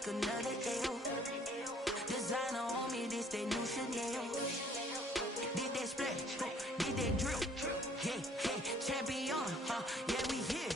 take another L. Designer on me, this that new Chanel. Did that splash, did that drill. Yeah, champion, yeah, we here.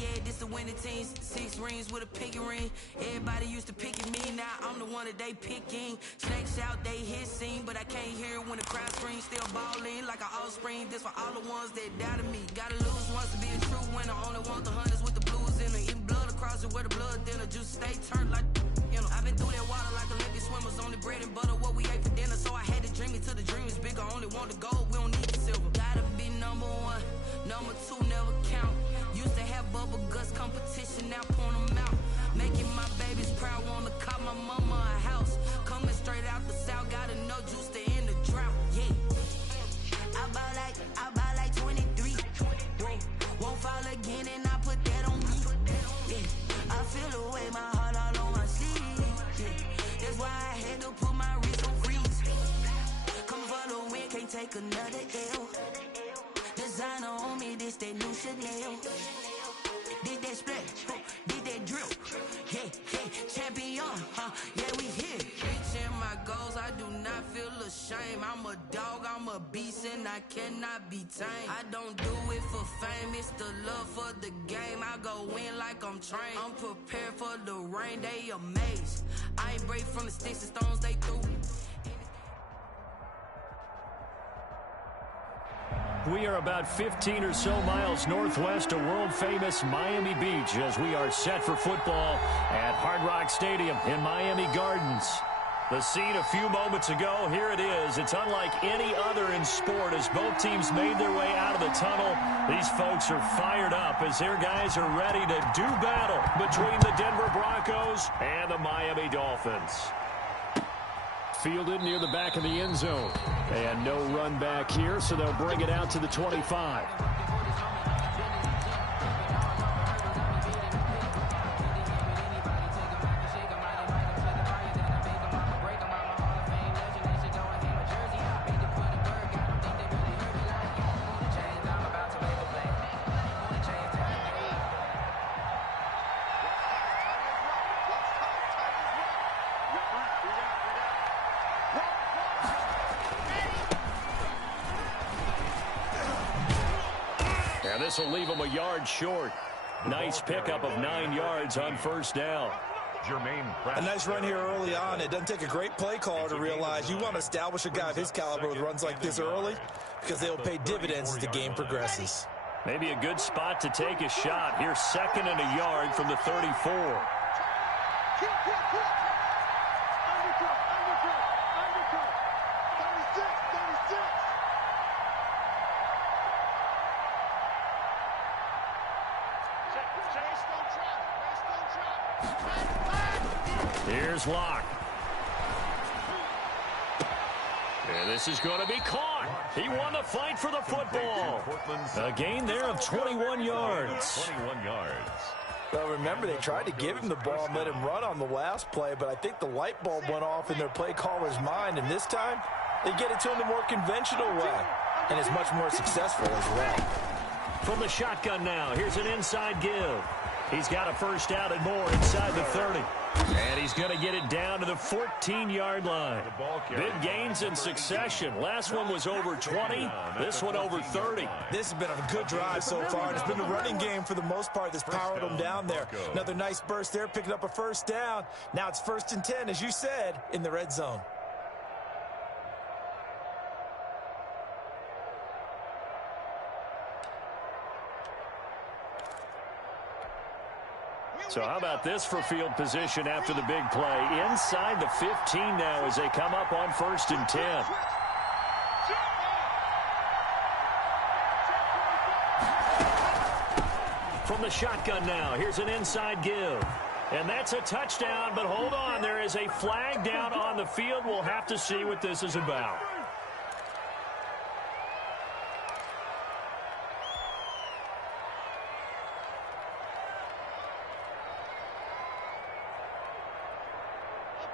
Yeah, this the winning team. 6 rings with a pinky ring. Everybody used to picking me, now I'm the one that they picking. Snakes out, they hissing, but I can't hear when the crowd screams. Still balling like an offspring. This for all the ones that doubted me. Gotta lose once to be a true winner. Only want the hunters with the blues in them. Eating blood across it where the blood thinner. Just stay turned like, you know. I've been through that water like Olympic swimmers. Only bread and butter, what we ate for dinner. So I had to dream it till the dream is bigger. Only want the gold, we don't need the silver. Gotta be number 1, number 2 never count. Used to have bubble guts competition, now point them out. Making my babies proud, wanna cop my mama a house. Coming straight out the south, got enough juice to end the drought. Yeah, I buy like 23. Won't fall again, and I put that on me. Yeah, I feel the way, my heart all on my sleeve. Yeah, that's why I had to put my wrist on freeze. Coming for the win, can't take another L. Designer on me, this that new Chanel. Did that splash, did that drill. Yeah, champion, yeah, we here. Reaching my goals, I do not feel ashamed. I'm a dog, I'm a beast, and I cannot be tamed. I don't do it for fame, it's the love for the game. I go in like I'm trained. I'm prepared for the rain, they amazed. I ain't break from the sticks and stones they threw. We are about 15 or so miles northwest of world-famous Miami Beach as we are set for football at Hard Rock Stadium in Miami Gardens. The scene a few moments ago, here it is. It's unlike any other in sport as both teams made their way out of the tunnel. These folks are fired up as their guys are ready to do battle between the Denver Broncos and the Miami Dolphins. Fielded near the back of the end zone. And no run back here, so they'll bring it out to the 25. This will leave him a yard short. Nice pickup of 9 yards on first down. A nice run here early on. It doesn't take a great play caller to realize you want to establish a guy of his caliber with runs like this early because they'll pay dividends as the game progresses. Maybe a good spot to take a shot. Here's 2nd and a yard from the 34. Here's Locke. And this is going to be caught. He won the fight for the football. A gain there of 21 yards. Well, remember, they tried to give him the ball and let him run on the last play, but I think the light bulb went off in their play caller's mind, and this time they get it to him the more conventional way, and it's much more successful as well. From the shotgun now, here's an inside give. He's got a first down and more inside the 30. And he's going to get it down to the 14-yard line. Big gains in succession. Last one was over 20. This one over 30. This has been a good drive so far. It's been the running game for the most part that's powered them down there. Another nice burst there, picking up a first down. Now it's 1st and 10, as you said, in the red zone. So how about this for field position after the big play? Inside the 15 now as they come up on 1st and 10. From the shotgun now, here's an inside give. And that's a touchdown, but hold on, there is a flag down on the field. We'll have to see what this is about.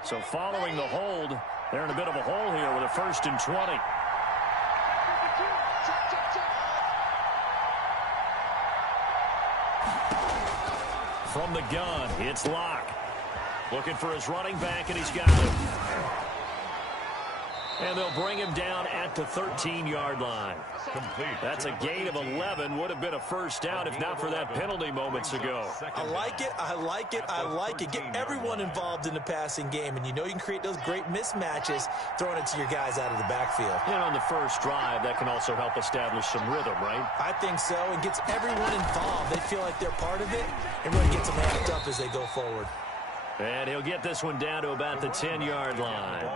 So following the hold, they're in a bit of a hole here with a 1st and 20. From the gun, it's Locke. Looking for his running back, and he's got him. And they'll bring him down at the 13-yard line. That's a gain of 11. Would have been a first down if not for that penalty moments ago. I like it. I like it. I like it. Get everyone involved in the passing game. And you know you can create those great mismatches throwing it to your guys out of the backfield. And on the first drive, that can also help establish some rhythm, right? I think so. It gets everyone involved. They feel like they're part of it. And really gets them amped up as they go forward. And he'll get this one down to about the 10-yard line.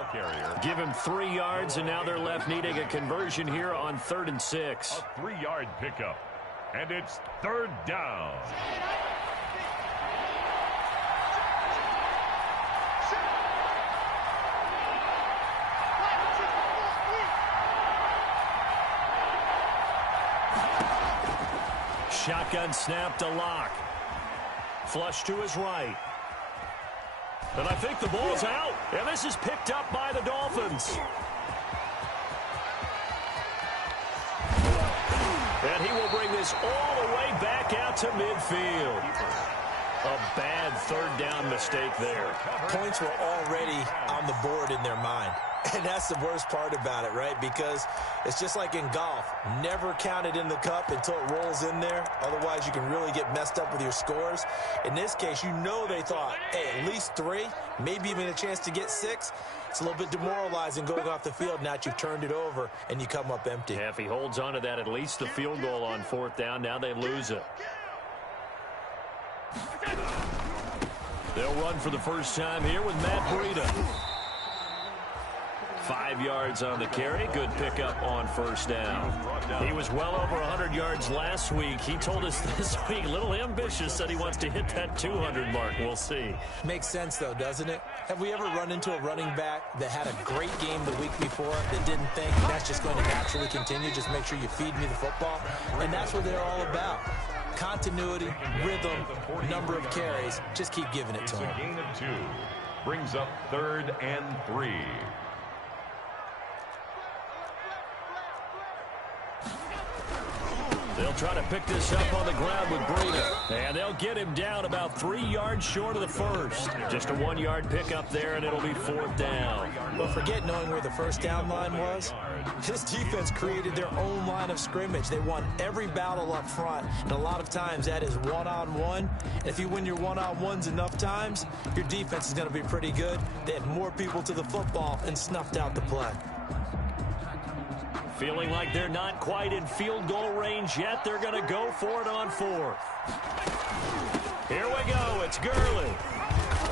Give him 3 yards, and now they're left needing a conversion here on 3rd and 6. A 3-yard pickup, and it's 3rd down. Shotgun snap to Locke. Flush to his right. And I think the ball's out. And this is picked up by the Dolphins. And he will bring this all the way back out to midfield. A bad 3rd down mistake there. Points were already on the board in their mind. And that's the worst part about it, right? Because it's just like in golf. Never count it in the cup until it rolls in there. Otherwise, you can really get messed up with your scores. In this case, you know they thought, hey, at least 3, maybe even a chance to get 6. It's a little bit demoralizing going off the field now that you've turned it over and you come up empty. Yeah, if he holds on to that, at least the field goal on 4th down. Now they lose it. They'll run for the first time here with Matt Breida. 5 yards on the carry. Good pickup on 1st down. He was well over 100 yards last week. He told us this week, a little ambitious, said he wants to hit that 200 mark. We'll see. Makes sense, though, doesn't it? Have we ever run into a running back that had a great game the week before that didn't think that's just going to naturally continue? Just make sure you feed me the football. And that's what they're all about. Continuity, rhythm, number of carries. Just keep giving it to them. It's a gain of 2. Brings up 3rd and 3. They'll try to pick this up on the ground with Breida. And they'll get him down about 3 yards short of the first. Just a 1-yard pickup there, and it'll be 4th down. But forget knowing where the first down line was. This defense created their own line of scrimmage. They won every battle up front, and a lot of times that is one-on-one. And if you win your one-on-ones enough times, your defense is going to be pretty good. They had more people to the football and snuffed out the play. Feeling like they're not quite in field goal range yet. They're going to go for it on 4th. Here we go. It's Gurley.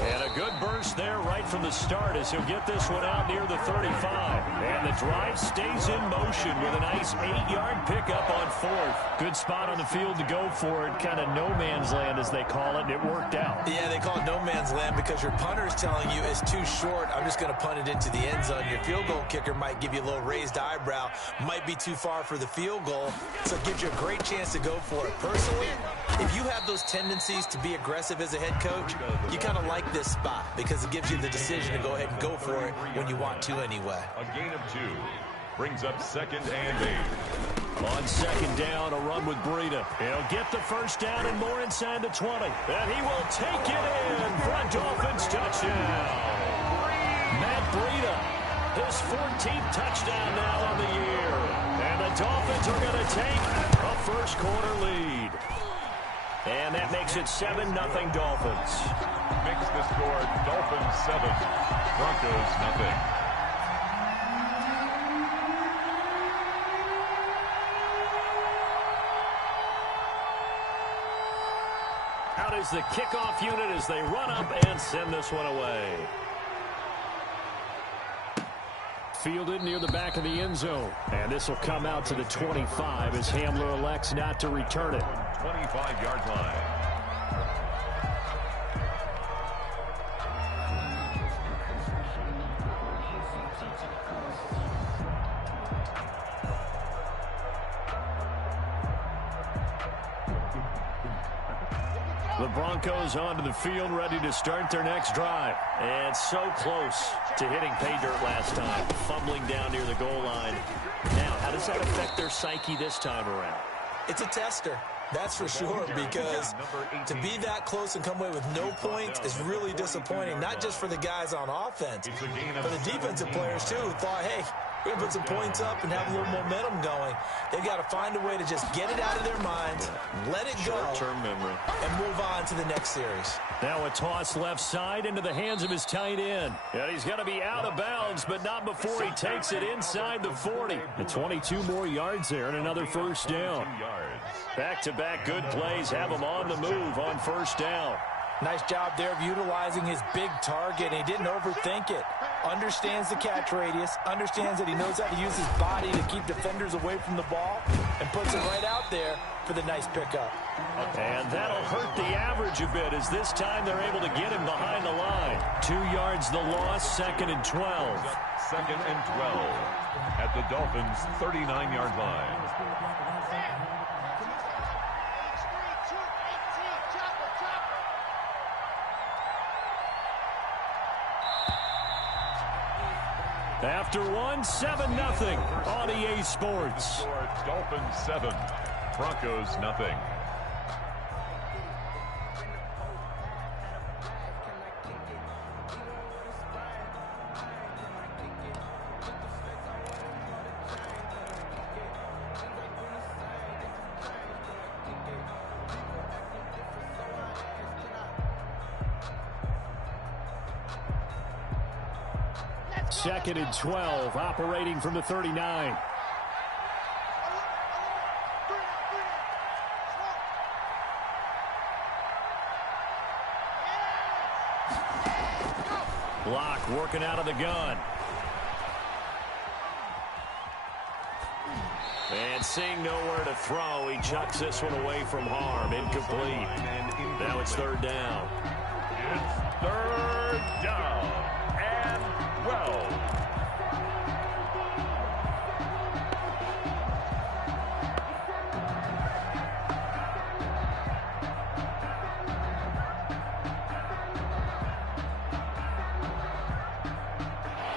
And a good burst there right from the start as he'll get this one out near the 35. And the drive stays in motion with a nice 8-yard pickup on 4th. Good spot on the field to go for it. Kind of no man's land, as they call it, and it worked out. Yeah, they call it no man's land because your punter is telling you it's too short. I'm just going to punt it into the end zone. Your field goal kicker might give you a little raised eyebrow. Might be too far for the field goal, so it gives you a great chance to go for it. Personally, if you have those tendencies to be aggressive as a head coach, you kind of like this spot because it gives you the decision to go ahead and go for it when you want to anyway. A gain of 2 brings up 2nd and 8. On 2nd down, a run with Breida. He'll get the first down and more inside the 20. And he will take it in for a Dolphins touchdown. Matt Breida, his 14th touchdown now on the year. And the Dolphins are going to take a first quarter lead. And that makes it 7-0 Dolphins. Makes the score Dolphins 7, Broncos 0. Out is the kickoff unit as they run up and send this one away. Fielded near the back of the end zone. And this will come out to the 25 as Hamler elects not to return it. 25-yard line. The Broncos onto the field, ready to start their next drive. And so close to hitting pay dirt last time, fumbling down near the goal line. Now, how does that affect their psyche this time around? It's a tester. That's for sure, because to be that close and come away with no points is really disappointing, not just for the guys on offense, but the defensive players, too, who thought, hey, we're going to put some points up and have a little momentum going. They've got to find a way to just get it out of their minds, let it go, and move on to the next series. Now a toss left side into the hands of his tight end. And he's going to be out of bounds, but not before he takes it inside the 40. And 22 more yards there and another first down. Back-to-back good plays have him on the move on first down. Nice job there of utilizing his big target, and he didn't overthink it. Understands the catch radius, understands that he knows how to use his body to keep defenders away from the ball, and puts it right out there for the nice pickup. And that'll hurt the average a bit, as this time they're able to get him behind the line. 2 yards the loss, 2nd and 12. 2nd and 12 at the Dolphins' 39-yard line. After one, 7-0 on EA Sports. Dolphins 7, Broncos nothing. Second and 12, operating from the 39. Block working out of the gun. And seeing nowhere to throw, he chucks this one away from harm. Incomplete. Now it's 3rd down. It's 3rd down and 12.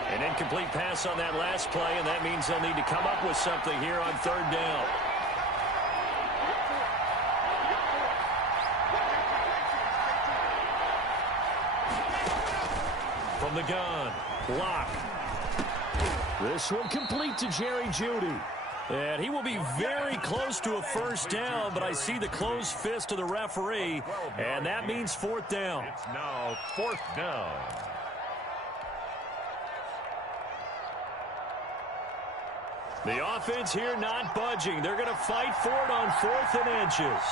An incomplete pass on that last play, and that means they'll need to come up with something here on 3rd down. From the gun, block. This one complete to Jerry Jeudy. And he will be very close to a first down, but I see the closed fist of the referee, and that means 4th down. It's now 4th down. The offense here not budging. They're going to fight for it on 4th and inches.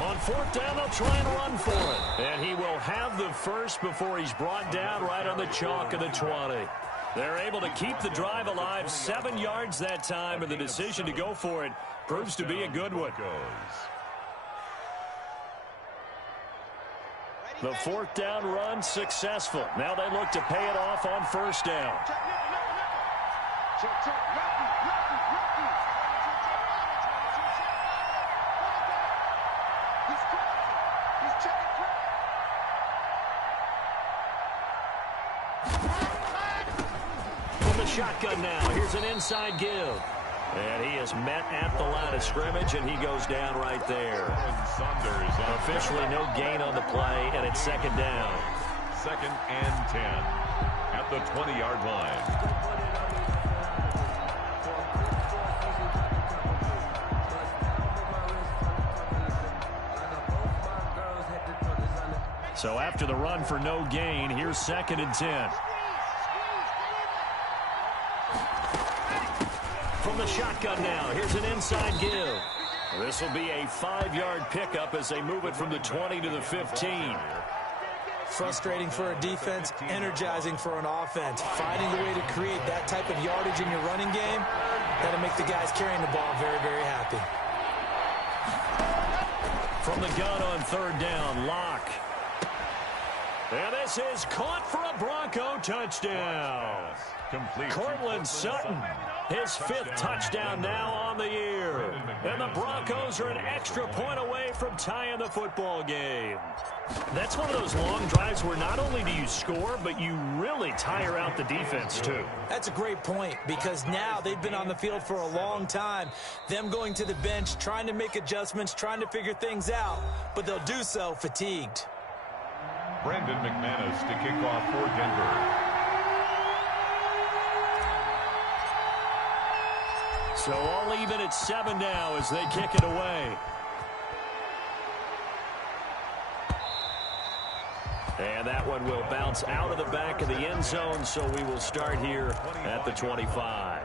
On 4th down, they'll try and run for it. And he will have the first before he's brought down right on the chalk of the 20. They're able to keep the drive alive, 7 yards that time, and the decision to go for it proves to be a good one. The 4th down run successful. Now they look to pay it off on 1st down. From the shotgun now, here's an inside give. And he is met at the line of scrimmage, and he goes down right there. Officially no gain on the play, and it's 2nd down. 2nd and 10 at the 20-yard line. So after the run for no gain, here's 2nd and 10. From the shotgun now, here's an inside give. This will be a 5-yard pickup as they move it from the 20 to the 15. Frustrating for a defense, energizing for an offense. Finding a way to create that type of yardage in your running game, that'll make the guys carrying the ball very, very happy. From the gun on 3rd down, Locke. And this is caught for a Bronco touchdown. Complete. Cortland Sutton, his 5th touchdown now on the year. And the Broncos are an extra point away from tying the football game. That's one of those long drives where not only do you score, but you really tire out the defense, too. That's a great point, because now they've been on the field for a long time. Them going to the bench, trying to make adjustments, trying to figure things out, but they'll do so fatigued. Brandon McManus to kick off for Denver. So all even at 7 now as they kick it away. And that one will bounce out of the back of the end zone, so we will start here at the 25.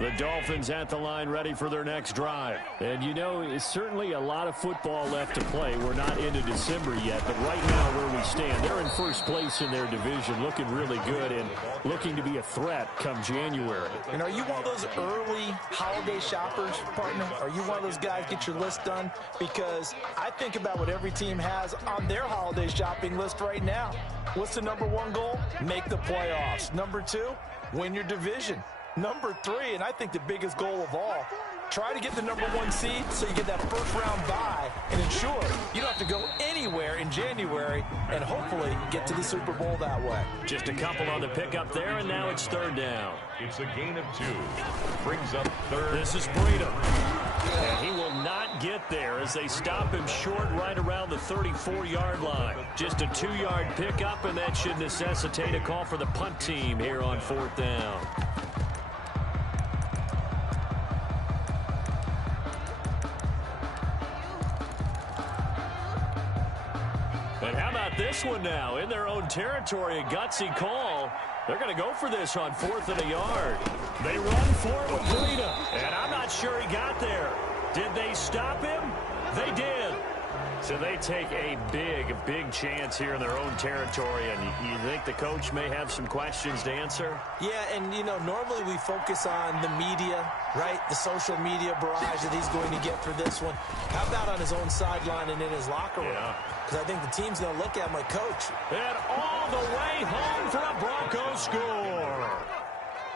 The Dolphins at the line ready for their next drive. And you know, it's certainly a lot of football left to play. We're not into December yet, but right now where we stand, they're in first place in their division, looking really good and looking to be a threat come January. And are you one of those early holiday shoppers, partner? Are you one of those guys get your list done? Because I think about what every team has on their holiday shopping list right now. What's the #1 goal? Make the playoffs. #2, win your division. #3, and I think the biggest goal of all, try to get the #1 seed so you get that first-round bye and ensure you don't have to go anywhere in January and hopefully get to the Super Bowl that way. Just a couple on the pickup there, and now it's 3rd down. It's a gain of 2. Brings up 3rd. This is Breida. And he will not get there as they stop him short right around the 34-yard line. Just a 2-yard pickup, and that should necessitate a call for the punt team here on 4th down. And how about this one now? In their own territory, a gutsy call. They're going to go for this on 4th and a yard. They run for it with Breida. And I'm not sure he got there. Did they stop him? They did. So they take a big chance here in their own territory. And you think the coach may have some questions to answer? Yeah, and, you know, normally we focus on the media, right? The social media barrage that he's going to get for this one. How about on his own sideline and in his locker room? Because I think the team's going to look at him like, coach. And all the way home for a Broncos score.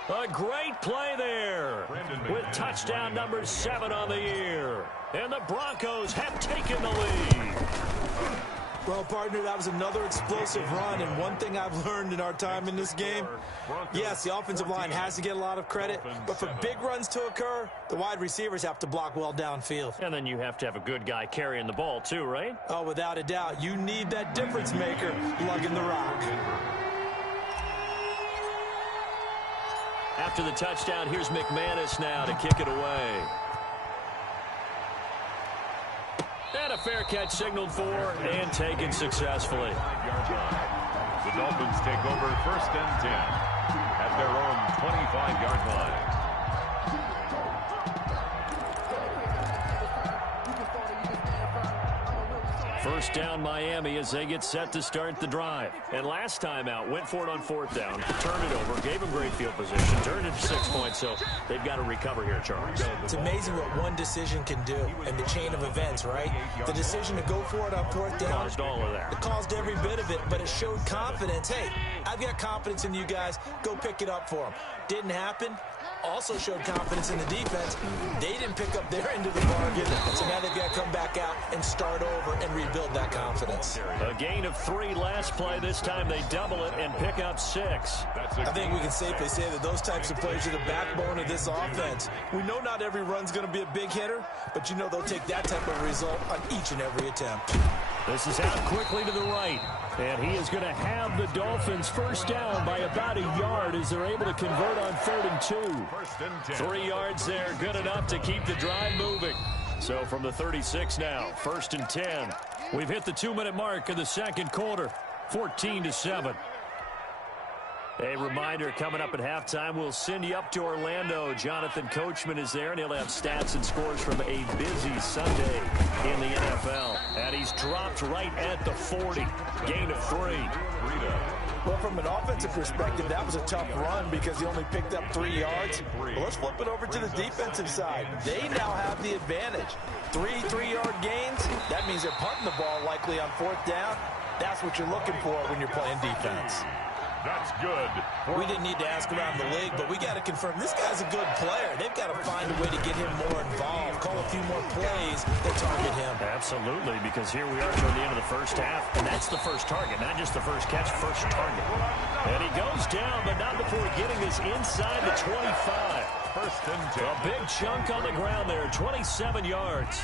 A great play there with touchdown number 7 on the year. And the Broncos have taken the lead. Well, partner, that was another explosive run, and one thing I've learned in our time in this game, yes, the offensive line has to get a lot of credit, but for big runs to occur, the wide receivers have to block well downfield. And then you have to have a good guy carrying the ball too, right? Oh, without a doubt. You need that difference maker lugging the rock. After the touchdown, here's McManus now to kick it away. And a fair catch signaled for and taken successfully. The Dolphins take over 1st and 10 at their own 25-yard line. First down Miami as they get set to start the drive. And last time out, went for it on 4th down, turned it over, gave them great field position, turned it to 6 points, so they've got to recover here, Charles. It's amazing what one decision can do in the chain of events, right? The decision to go for it on 4th down. Caused all of that. It caused every bit of it, but it showed confidence. Hey, I've got confidence in you guys. Go pick it up for them. Didn't happen. Also showed confidence in the defense. They didn't pick up their end of the bargain, so now they've got to come back out and start over and rebuild that confidence. A gain of 3 last play. This time they double it and pick up 6. I think we can safely say that those types of plays are the backbone of this offense. We know not every run's going to be a big hitter, but you know they'll take that type of result on each and every attempt. This is out quickly to the right. And he is going to have the Dolphins first down by about a yard as they're able to convert on 3rd and 2. 3 yards there, good enough to keep the drive moving. So from the 36 now, 1st and 10. We've hit the 2-minute mark of the 2nd quarter, 14-7. A reminder, coming up at halftime, we'll send you up to Orlando. Jonathan Coachman is there, and he'll have stats and scores from a busy Sunday in the NFL. And he's dropped right at the 40. Gain of 3. Well, from an offensive perspective, that was a tough run because he only picked up 3 yards. But let's flip it over to the defensive side. They now have the advantage. 3 3-yard gains. That means they're punting the ball likely on 4th down. That's what you're looking for when you're playing defense. That's good. We didn't need to ask around the league, but we got to confirm this guy's a good player. They've got to find a way to get him more involved, call a few more plays that target him. Absolutely, because here we are toward the end of the first half, and that's the first target, not just the first catch, first target. And he goes down, but not before getting this inside the 25. First and 10. A big chunk on the ground there, 27 yards.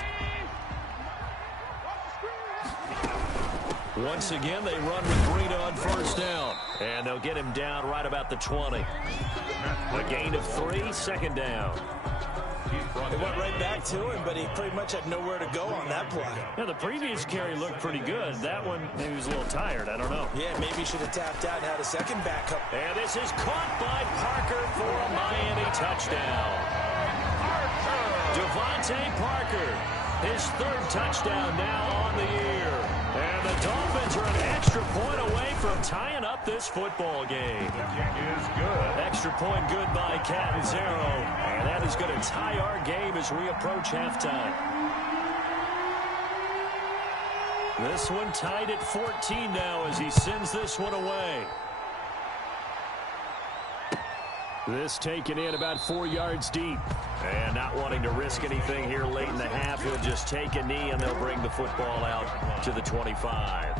Once again, they run with Green on first down. And they'll get him down right about the 20. A gain of 3, second down. They went right back to him, but he pretty much had nowhere to go on that play. Yeah, the previous carry looked pretty good. That one, maybe he was a little tired. I don't know. Yeah, maybe he should have tapped out and had a second backup. And this is caught by Parker for a Miami touchdown. Devontae Parker, his 3rd touchdown now on the year. And the Dolphins are an extra point away from tying up this football game. The kick is good. Extra point good by Catanzaro. And that is going to tie our game as we approach halftime. This one tied at 14 now as he sends this one away. This taken in about 4 yards deep. And not wanting to risk anything here late in the half, he'll just take a knee and they'll bring the football out to the 25.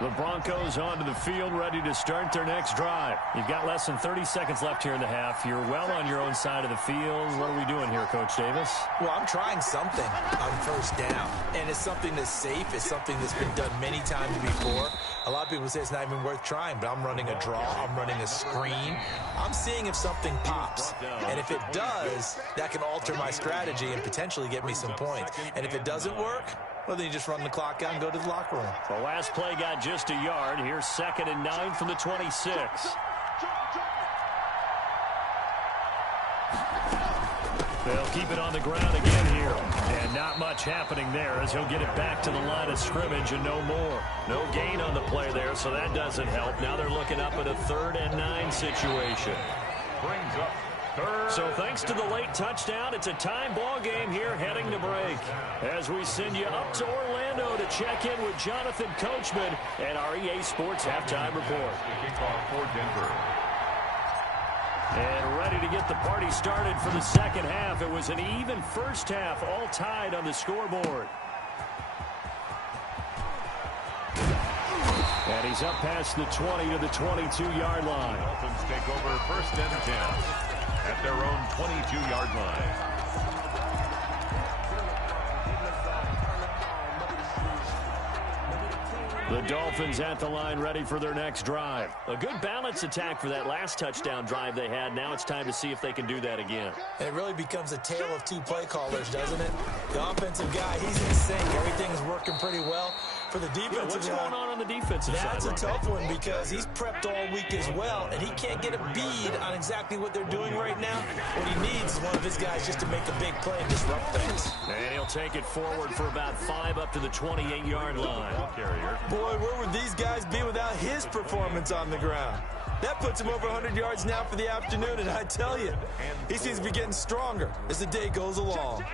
The Broncos onto the field, ready to start their next drive. You've got less than 30 seconds left here in the half. You're well on your own side of the field. What are we doing here, Coach Davis? Well, I'm trying something on first down, and it's something that's safe. It's something that's been done many times before. A lot of people say it's not even worth trying, but I'm running a draw. I'm running a screen. I'm seeing if something pops, and if it does, that can alter my strategy and potentially get me some points. And if it doesn't work, well, then you just run the clock out and go to the locker room. The last play got just a yard. Here's 2nd and 9 from the 26. They'll keep it on the ground again here. And not much happening there as he'll get it back to the line of scrimmage and no more. No gain on the play there, so that doesn't help. Now they're looking up at a 3rd and 9 situation. Brings up 3rd. So thanks to the late touchdown, it's a time ball game here heading to break. As we send you up to Orlando to check in with Jonathan Coachman and our EA Sports Halftime Report. Kickoff for Denver. And ready to get the party started for the second half. It was an even first half, all tied on the scoreboard. And he's up past the 20 to the 22-yard line. Dolphins take over 1st and 10 at their own 22-yard line. The Dolphins at the line ready for their next drive. A good balance attack for that last touchdown drive they had. Now it's time to see if they can do that again. And it really becomes a tale of 2 play callers, doesn't it? The offensive guy, he's in sync. Everything's working pretty well. For the defensive guy, what's going on the defensive side? That's a tough one because he's prepped all week as well, and he can't get a bead on exactly what they're doing right now. What he needs is one of his guys just to make a big play and disrupt things. And he'll take it forward for about 5 up to the 28-yard line. Carrier. Boy, where would these guys be without his performance on the ground? That puts him over 100 yards now for the afternoon, and I tell you, he seems to be getting stronger as the day goes along.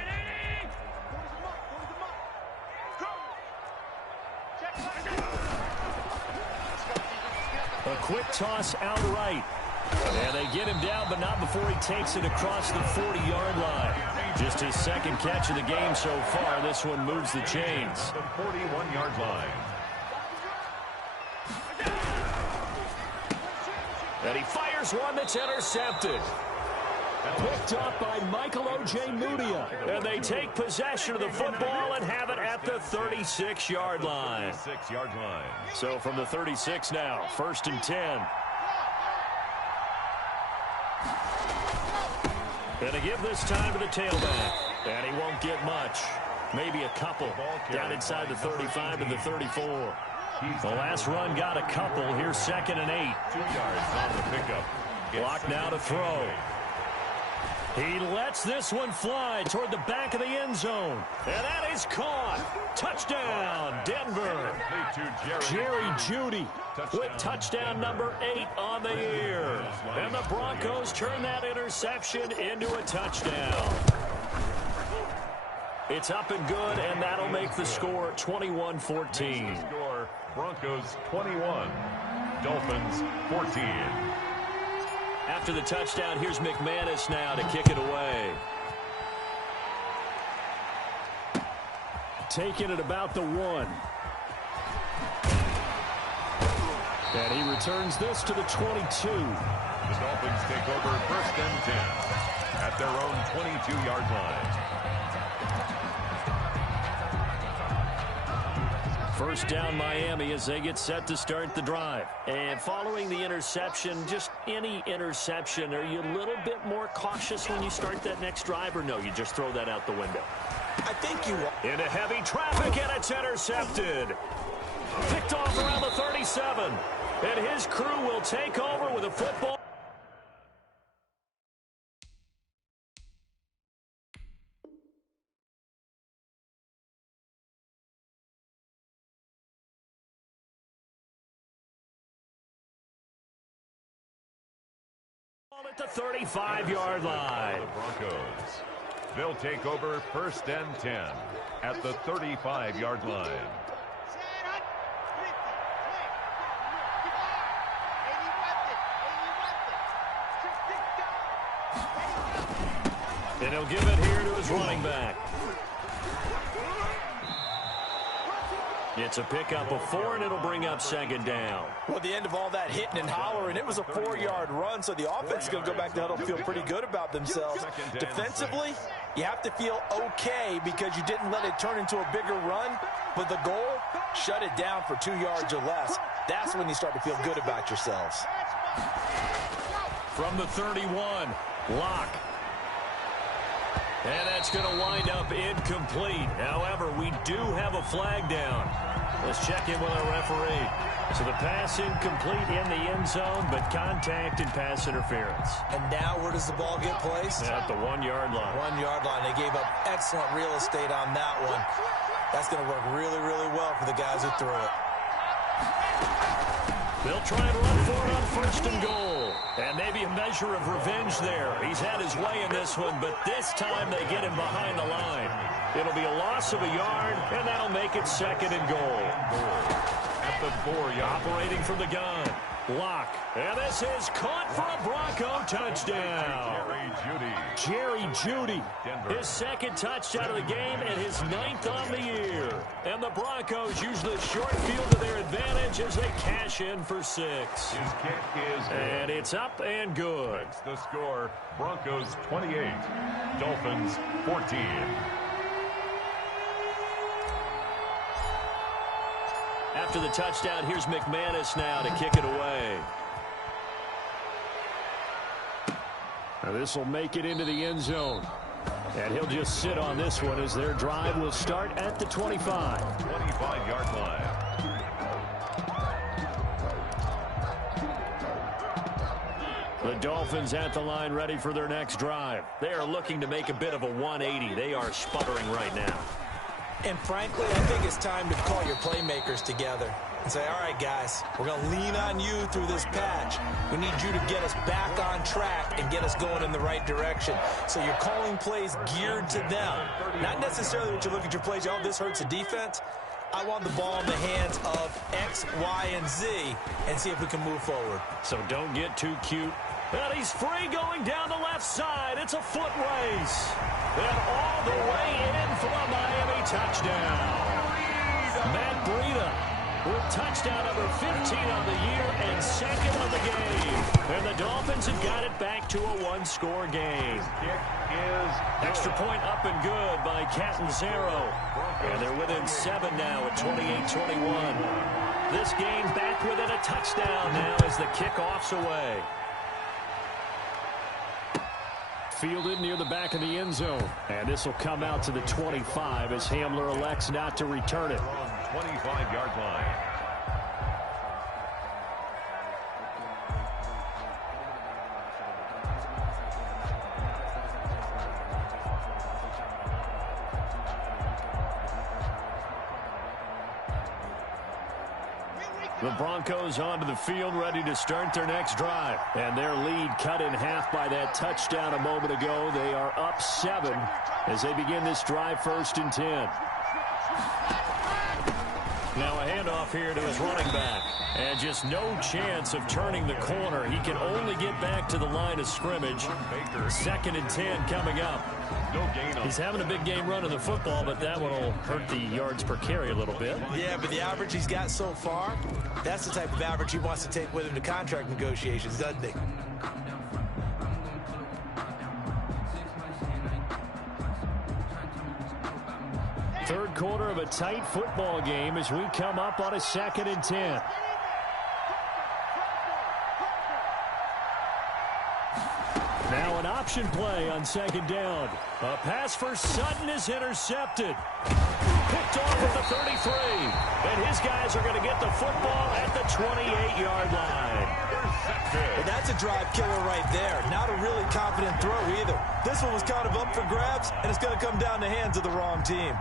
A quick toss out right. And they get him down, but not before he takes it across the 40-yard line. Just his 2nd catch of the game so far. This one moves the chains. The 41-yard line. And he fires one that's intercepted. Picked up by Michael O.J. Mudia. And they take possession of the football and have it at the 36-yard line. 36-yard line. So from the 36 now, 1st and 10. And they give this time to the tailback. And he won't get much. Maybe a couple. Down inside the 35 to the 34. The last run got a couple. Here's 2nd and 8. 2 yards on the pickup. Block now to throw. He lets this one fly toward the back of the end zone. And that is caught. Touchdown, Denver. Jerry Jeudy with touchdown number 8 on the year. And the Broncos turn that interception into a touchdown. It's up and good, and that'll make the score 21-14. Score, Broncos 21, Dolphins 14. After the touchdown, here's McManus now to kick it away. Taking it about the 1. And he returns this to the 22. The Dolphins take over 1st and 10 at their own 22-yard line. First down Miami as they get set to start the drive. And following the interception, just any interception, are you a little bit more cautious when you start that next drive, or no, you just throw that out the window? I think you are. Into heavy traffic, and it's intercepted. Picked off around the 37. And his crew will take over with a football. At the 35-yard line. The Broncos. They'll take over 1st and 10 at the 35-yard line. And he'll give it here to his running back. It's a pickup of 4, and it'll bring up 2nd down. Well, the end of all that hitting and hollering, it was a 4-yard run, so the offense is going to go back to huddle, feel pretty good about themselves. Defensively, you have to feel okay because you didn't let it turn into a bigger run, but the goal, shut it down for 2 yards or less. That's when you start to feel good about yourselves. From the 31, Locke. And that's going to wind up incomplete. However, we do have a flag down. Let's check in with our referee. So the pass incomplete in the end zone, but contact and pass interference. And now where does the ball get placed? At the 1-yard line. 1-yard line. They gave up excellent real estate on that one. That's going to work really, really well for the guys who threw it. They'll try and run for it on 1st and goal. And maybe a measure of revenge there. He's had his way in this one, but this time they get him behind the line. It'll be a loss of a yard, and that'll make it 2nd and goal. At the 4-yard, operating from the gun. Locke. And this is caught for a Bronco touchdown. Jerry Jeudy. His 2nd touchdown of the game and his 9th on the year. And the Broncos use the short field to their advantage as they cash in for 6. His kick is good. And it's up and good. That's the score. Broncos 28, Dolphins 14. After the touchdown, here's McManus now to kick it away. Now this will make it into the end zone. And he'll just sit on this one as their drive will start at the 25. 25-yard line. The Dolphins at the line ready for their next drive. They are looking to make a bit of a 180. They are sputtering right now. And frankly, I think it's time to call your playmakers together and say, all right, guys, we're going to lean on you through this patch. We need you to get us back on track and get us going in the right direction. So you're calling plays geared to them. Not necessarily what you look at your plays, oh, this hurts the defense. I want the ball in the hands of X, Y, and Z and see if we can move forward. So don't get too cute. And he's free going down the left side. It's a foot race. And all the way in for a Miami touchdown. Matt Breida with touchdown number 15 on the year and 2nd of the game. And the Dolphins have got it back to a 1-score game. Kick is good. Extra point up and good by Catanzaro. And they're within 7 now at 28-21. This game back within a touchdown now as the kickoff's away. Fielded near the back of the end zone. And this will come out to the 25 as Hamler elects not to return it. 25-yard line. The Broncos onto the field, ready to start their next drive. And their lead cut in half by that touchdown a moment ago. They are up 7 as they begin this drive, 1st and 10. Now a handoff here to his running back. And just no chance of turning the corner. He can only get back to the line of scrimmage. 2nd and 10 coming up. He's having a big game running the football, but that one will hurt the yards per carry a little bit. Yeah, but the average he's got so far, that's the type of average he wants to take with him to contract negotiations, doesn't he? Third quarter of a tight football game as we come up on a 2nd and 10. Now an option play on 2nd down. A pass for Sutton is intercepted. Picked off at the 33. And his guys are going to get the football at the 28-yard line. Well, that's a drive killer right there. Not a really confident throw either. This one was kind of up for grabs, and it's going to come down the hands of the wrong team.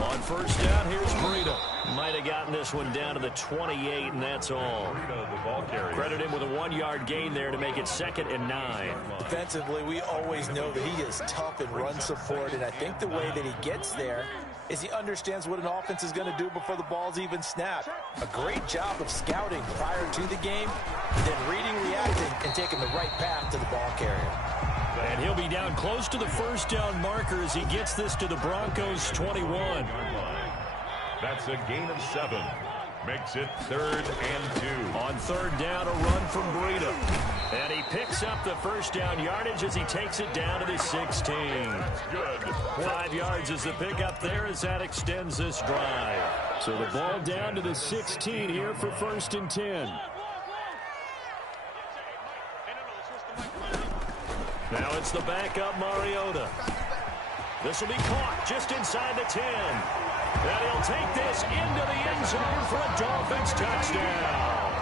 On 1st down, here's Breida. Might have gotten this one down to the 28, and that's all. Credit him with a 1-yard gain there to make it 2nd and 9. Defensively, we always know that he is tough in run support, and I think the way that he gets there is he understands what an offense is going to do before the ball's even snapped. A great job of scouting prior to the game, then reading, reacting, and taking the right path to the ball carrier. And he'll be down close to the 1st down marker as he gets this to the Broncos 21. That's a gain of 7. Makes it 3rd and 2. On 3rd down, a run from Breida. And he picks up the 1st down yardage as he takes it down to the 16. Good. 5 yards is the pickup there as that extends this drive. So the ball down to the 16 here for 1st and 10. Now it's the backup Mariota. This will be caught just inside the 10. And he'll take this into the end zone for a Dolphins touchdown.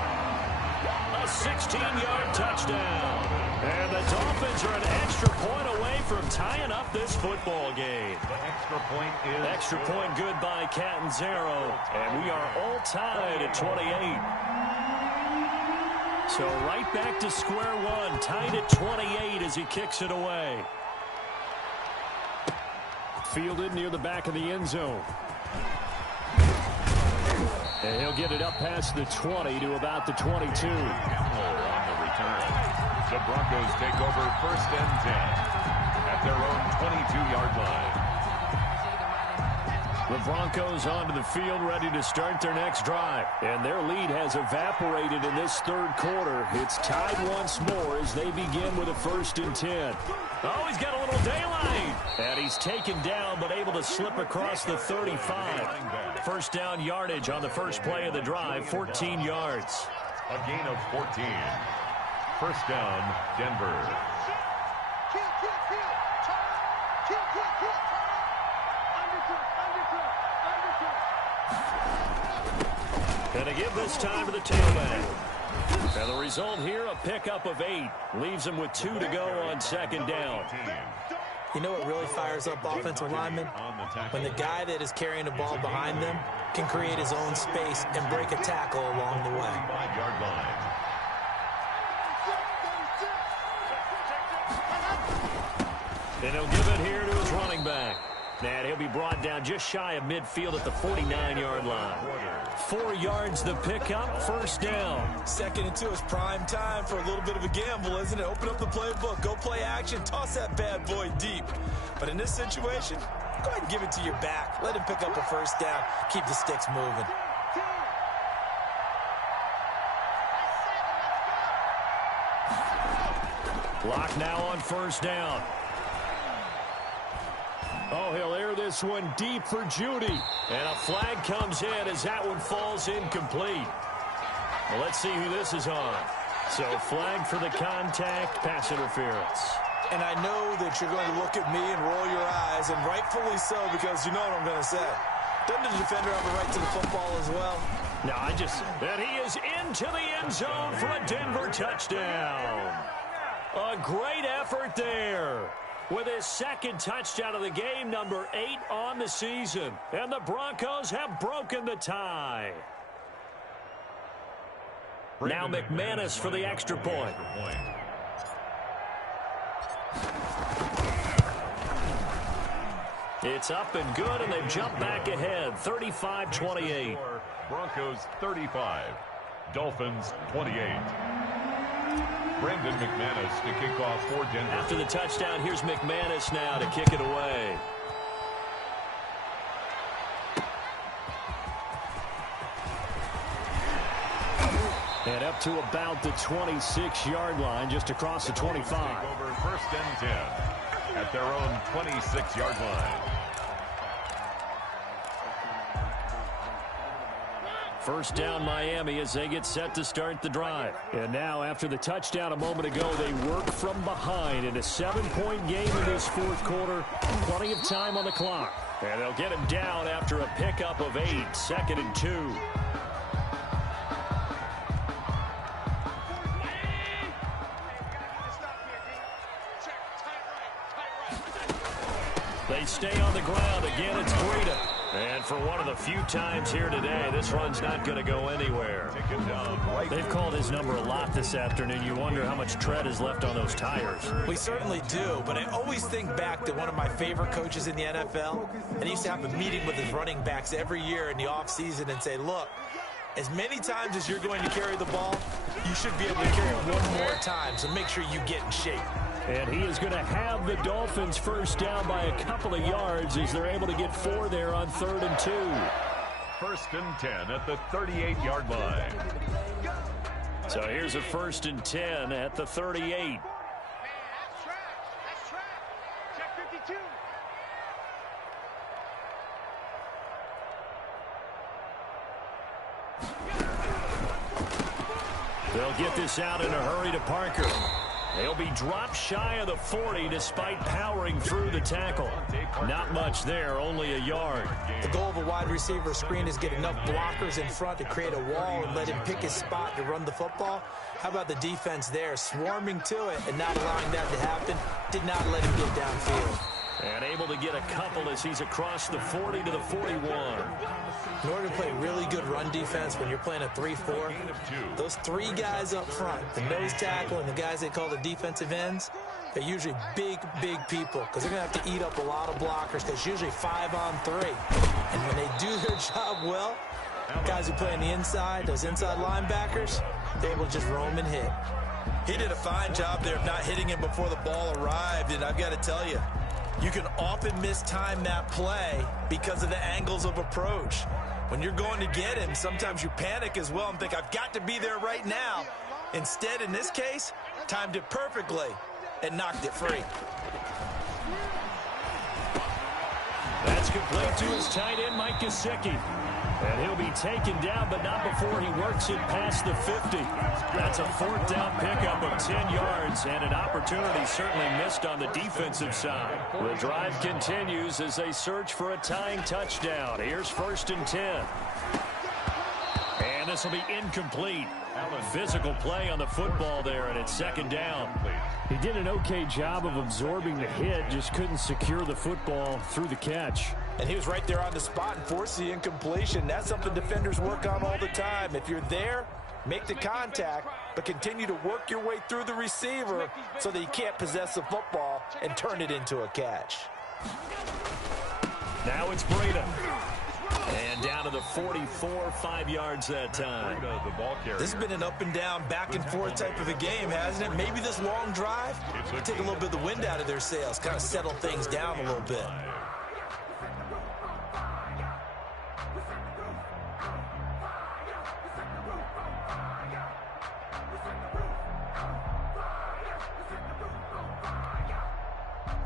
A 16-yard touchdown. And the Dolphins are an extra point away from tying up this football game. The extra point is extra point good by Catanzaro. And we are all tied at 28. So right back to square one, tied at 28 as he kicks it away. Fielded near the back of the end zone. And he'll get it up past the 20 to about the 22. on the return. The Broncos take over 1st and 10 at their own 22-yard line. The Broncos onto the field, ready to start their next drive. And their lead has evaporated in this 3rd quarter. It's tied once more as they begin with a 1st and 10. Oh, he's got a little daylight. And he's taken down, but able to slip across the 35. 1st down yardage on the first play of the drive, 14 yards. A gain of 14. 1st down, Denver. And to give this time to the tailback. And the result here, a pickup of 8. Leaves them with 2 to go on 2nd down. You know what really fires up offensive linemen? When the guy that is carrying the ball behind them can create his own space and break a tackle along the way. 5-yard line. And he'll give it here to his running back. And he'll be brought down just shy of midfield at the 49-yard line. 4 yards the pickup, 1st down. 2nd and 2 is prime time for a little bit of a gamble, isn't it? Open up the playbook, go play action, toss that bad boy deep. But in this situation, go ahead and give it to your back. Let him pick up a 1st down. Keep the sticks moving. Lock now on 1st down. Oh, he'll air this one deep for Judy. And a flag comes in as that one falls incomplete. Well, let's see who this is on. So flag for the contact, pass interference. And I know that you're going to look at me and roll your eyes, and rightfully so, because you know what I'm going to say. Doesn't the defender have a right to the football as well? No, and he is into the end zone for a Denver touchdown. A great effort there. With his second touchdown of the game, number 8 on the season. And the Broncos have broken the tie. Now McManus for the extra point. It's up and good, and they've jumped back ahead, 35-28. Broncos 35, Dolphins 28. Brendan McManus to kick off for Denver. After the touchdown, here's McManus now to kick it away. And up to about the 26-yard line, just across the 25. Over first and 10 at their own 26-yard line. First down Miami as they get set to start the drive. And now after the touchdown a moment ago, they work from behind in a 7-point game in this fourth quarter. Plenty of time on the clock. And they'll get him down after a pickup of 8, 2nd and 2. They stay on the ground. Again, it's Breida. And for one of the few times here today, this run's not going to go anywhere. They've called his number a lot this afternoon. You wonder how much tread is left on those tires. We certainly do, but I always think back to one of my favorite coaches in the NFL, and he used to have a meeting with his running backs every year in the offseason and say, look, as many times as you're going to carry the ball, you should be able to carry it one more time, so make sure you get in shape. And he is going to have the Dolphins first down by a couple of yards as they're able to get 4 there on 3rd and 2. First and 10 at the 38-yard line. So here's a 1st and 10 at the 38. They'll get this out in a hurry to Parker. They'll be dropped shy of the 40 despite powering through the tackle. Not much there, only a yard. The goal of a wide receiver screen is get enough blockers in front to create a wall and let him pick his spot to run the football. How about the defense there, swarming to it and not allowing that to happen? Did not let him get downfield. And able to get a couple as he's across the 40 to the 41. In order to play really good run defense when you're playing a 3-4, those 3 guys up front, the nose tackle and the guys they call the defensive ends, they're usually big, big people because they're going to have to eat up a lot of blockers because it's usually 5 on 3. And when they do their job well, guys who play on the inside, those inside linebackers, they're able to just roam and hit. He did a fine job there of not hitting him before the ball arrived, and I've got to tell you, you can often mistime that play because of the angles of approach. When you're going to get him, sometimes you panic as well and think, I've got to be there right now. Instead, in this case, timed it perfectly and knocked it free. That's complete to his tight end, Mike Gesicki. And he'll be taken down, but not before he works it past the 50. That's a 4th down pickup of 10 yards, and an opportunity certainly missed on the defensive side. The drive continues as they search for a tying touchdown. Here's 1st and 10. And this will be incomplete. Physical play on the football there, and it's 2nd down. He did an okay job of absorbing the hit, just couldn't secure the football through the catch. And he was right there on the spot and forced the incompletion. That's something defenders work on all the time. If you're there, make the contact, but continue to work your way through the receiver so that he can't possess the football and turn it into a catch. Now it's Breida. And down to the 44, 5 yards that time. This has been an up and down, back and forth type of a game, hasn't it? Maybe this long drive will take a little bit of the wind out of their sails, kind of settle things down a little bit.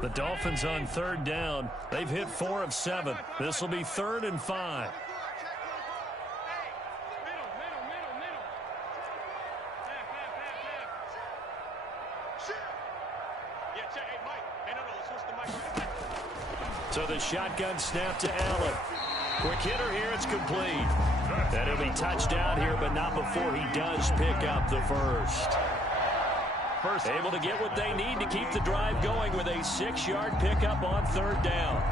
The Dolphins on 3rd down. They've hit 4 of 7. This will be 3rd and 5. So the shotgun snap to Allen. Quick hitter here, it's complete. And he'll be touchdown here, but not before he does pick up the first. Able to get what they need to keep the drive going with a 6-yard pickup on third down.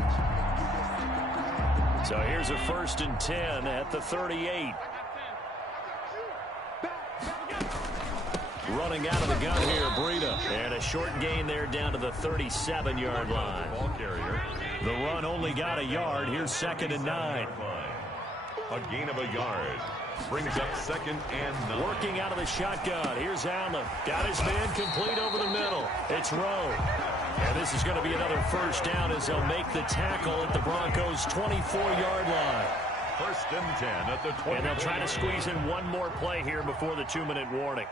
So here's a 1st and 10 at the 38. Running out of the gun here, Breida. And a short gain there down to the 37-yard line. Ball carrier. The run only got a yard. Here's 2nd and 9. A gain of a yard. Brings up 2nd and 9. Working out of the shotgun. Here's Allen. Got his man complete over the middle. It's Rowe. And this is going to be another 1st down as they'll make the tackle at the Broncos' 24-yard line. 1st and 10 at the 20. And they'll try to squeeze in one more play here before the 2-minute warning.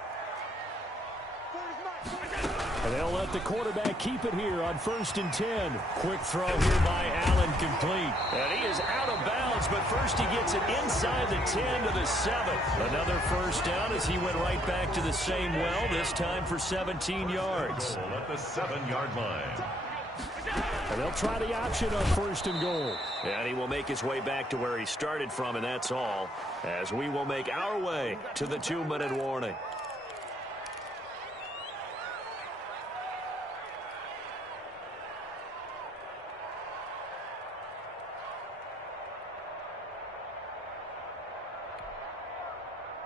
And they'll let the quarterback keep it here on 1st and 10. Quick throw here by Allen, complete. And he is out of bounds, but first he gets it inside the 10 to the 7. Another 1st down as he went right back to the same well, this time for 17 yards. At the 7-yard line. And they'll try the option on 1st and goal. And he will make his way back to where he started from, and that's all, as we will make our way to the 2-minute warning.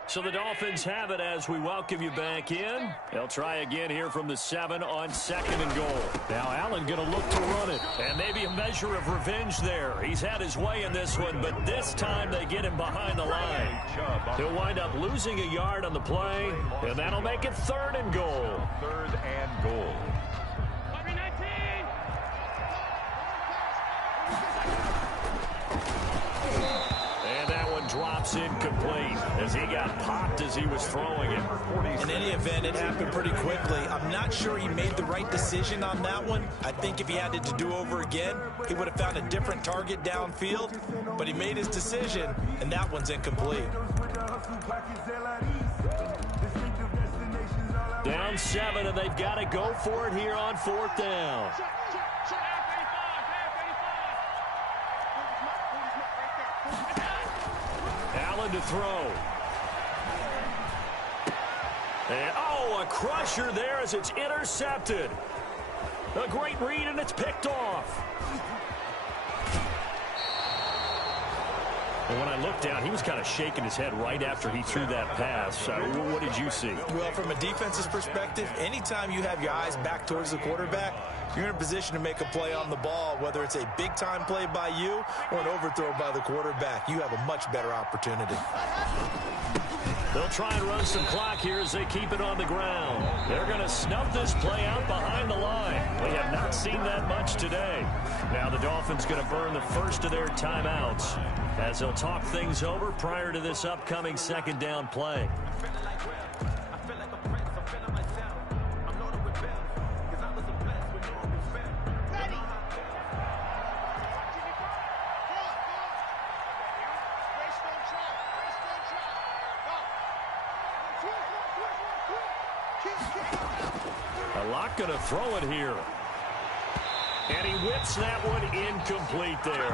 So the Dolphins have it as we welcome you back in. They'll try again here from the 7 on 2nd and goal. Now Allen going to look to run it. And maybe a measure of revenge there. He's had his way in this one, but this time they get him behind the line. He'll wind up losing a yard on the play, and that'll make it 3rd and goal. 3rd and goal. Drops incomplete as he got popped as he was throwing it. In any event, it happened pretty quickly. I'm not sure he made the right decision on that one. I think if he had it to do over again, he would have found a different target downfield. But he made his decision, and that one's incomplete. Down 7, and they've got to go for it here on 4th down. To throw. And, a crusher there as it's intercepted. A great read, and it's picked off. And when I looked down, he was kind of shaking his head right after he threw that pass. What did you see? Well, from a defense's perspective, anytime you have your eyes back towards the quarterback, you're in a position to make a play on the ball, whether it's a big-time play by you or an overthrow by the quarterback. You have a much better opportunity. They'll try and run some clock here as they keep it on the ground. They're going to snuff this play out behind the line. We have not seen that much today. Now the Dolphins going to burn the first of their timeouts as they'll talk things over prior to this upcoming 2nd down play. Going to throw it here. And he whips that one incomplete there.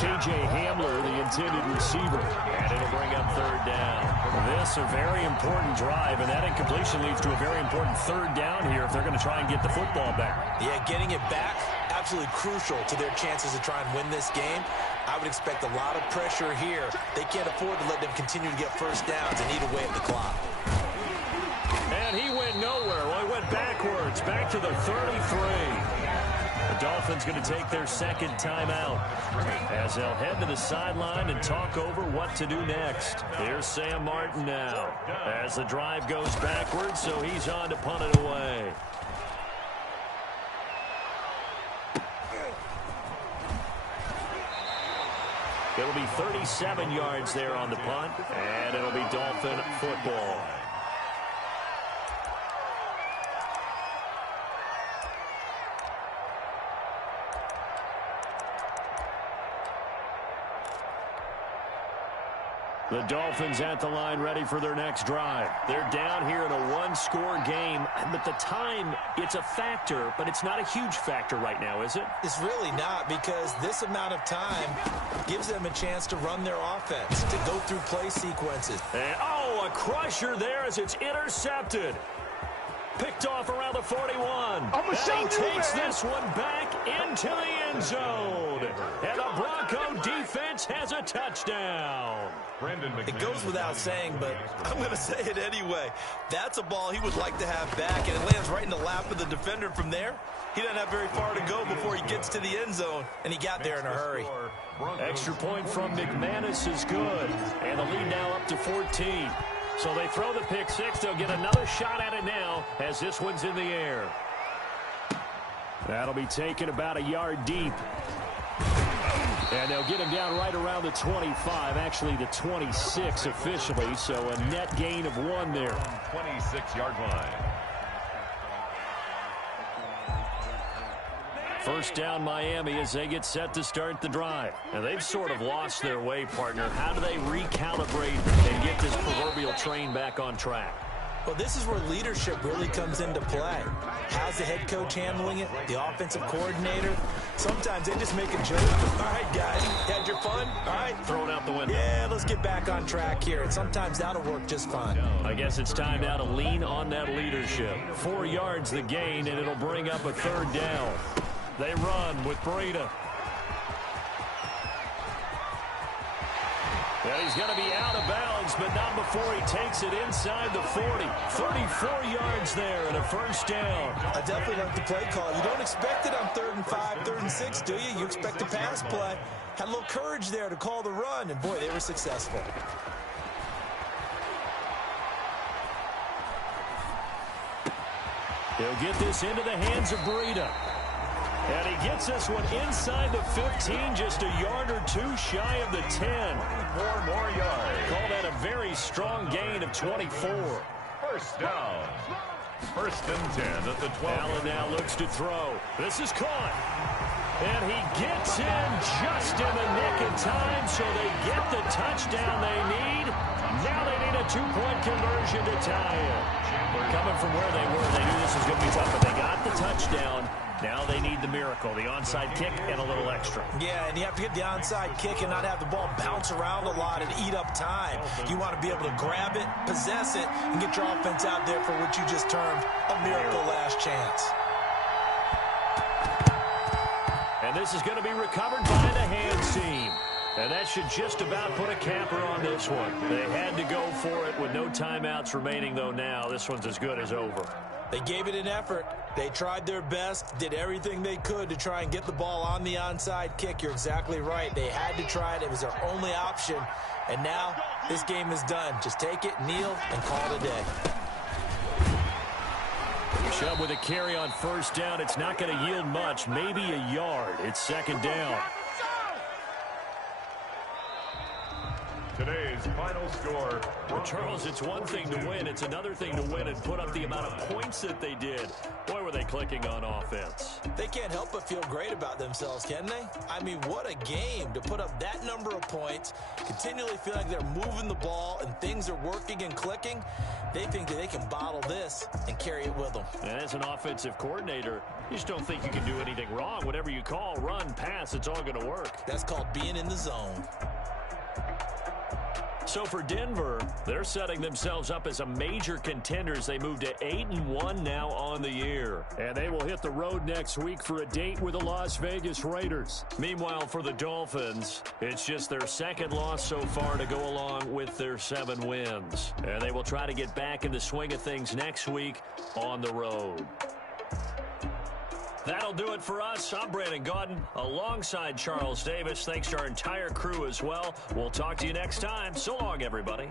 K.J. Hamler, the intended receiver. And it'll bring up 3rd down. This a very important drive, and that incompletion leads to a very important 3rd down here if they're going to try and get the football back. Yeah, getting it back, absolutely crucial to their chances to try and win this game. I would expect a lot of pressure here. They can't afford to let them continue to get 1st downs and eat away at the clock. And he went nowhere. Well, he went backwards, back to the 33. The Dolphins going to take their 2nd timeout as they'll head to the sideline and talk over what to do next. Here's Sam Martin now as the drive goes backwards, so he's on to punt it away. It'll be 37 yards there on the punt, and it'll be Dolphin football. The Dolphins at the line ready for their next drive. They're down here in a one-score game, but the time, it's a factor, but it's not a huge factor right now, is it? It's really not, because this amount of time gives them a chance to run their offense, to go through play sequences. And, oh, a crusher there as it's intercepted. Picked off around the 41. And he takes this one back into the end zone. And the Bronco defense has a touchdown. It goes without saying, but I'm going to say it anyway. That's a ball he would like to have back, and it lands right in the lap of the defender from there. He doesn't have very far to go before he gets to the end zone, and he got there in a hurry. Extra point from McManus is good. And the lead now up to 14. So they throw the pick six. They'll get another shot at it now as this one's in the air. That'll be taken about a yard deep. And they'll get him down right around the 25, actually the 26 officially, so a net gain of 1 there. 26-yard line. First down Miami as they get set to start the drive. And they've sort of lost their way, partner. How do they recalibrate and get this proverbial train back on track? Well, this is where leadership really comes into play. How's the head coach handling it? The offensive coordinator? Sometimes they just make a joke. All right, guys, had your fun? All right. Throw it out the window. Yeah, let's get back on track here. And sometimes that'll work just fine. I guess it's time now to lean on that leadership. 4 yards the gain, and it'll bring up a third down. They run with Breida. And he's going to be out of bounds, but not before he takes it inside the 40. 34 yards there and a first down. I definitely like the play call. You don't expect it on 3rd and 5, 3rd and 6, do you? You expect a pass play. Had a little courage there to call the run, and boy, they were successful. He'll get this into the hands of Breida. And he gets this one inside the 15, just a yard or two shy of the 10. More yards. Call that a very strong gain of 24. First down. 1st and 10 at the 12. Allen now looks to throw. This is caught. And he gets in just in the nick of time, so they get the touchdown they need. Now they need a 2-point conversion to tie it. Coming from where they were, they knew this was going to be tough, but they got the touchdown. Now they need the miracle, the onside kick and a little extra. Yeah, and you have to get the onside kick and not have the ball bounce around a lot and eat up time. You want to be able to grab it, possess it, and get your offense out there for what you just termed a miracle last chance. And this is going to be recovered by the hands team. And that should just about put a capper on this one. They had to go for it with no timeouts remaining, though now. This one's as good as over. They gave it an effort. They tried their best, did everything they could to try and get the ball on the onside kick. You're exactly right. They had to try it. It was their only option. And now this game is done. Just take it, kneel, and call it a day. Chubb with a carry on first down. It's not going to yield much, maybe a yard. It's 2nd down. Today's final score. Well, Charles, it's one thing to win. It's another thing to win and put up the amount of points that they did. Boy, were they clicking on offense. They can't help but feel great about themselves, can they? I mean, what a game to put up that number of points, continually feel like they're moving the ball and things are working and clicking. They think that they can bottle this and carry it with them. And as an offensive coordinator, you just don't think you can do anything wrong. Whatever you call, run, pass, it's all going to work. That's called being in the zone. So for Denver, they're setting themselves up as a major contender as they move to 8-1 now on the year. And they will hit the road next week for a date with the Las Vegas Raiders. Meanwhile, for the Dolphins, it's just their 2nd loss so far to go along with their 7 wins. And they will try to get back in the swing of things next week on the road. That'll do it for us. I'm Brandon Gaudin alongside Charles Davis. Thanks to our entire crew as well. We'll talk to you next time. So long, everybody.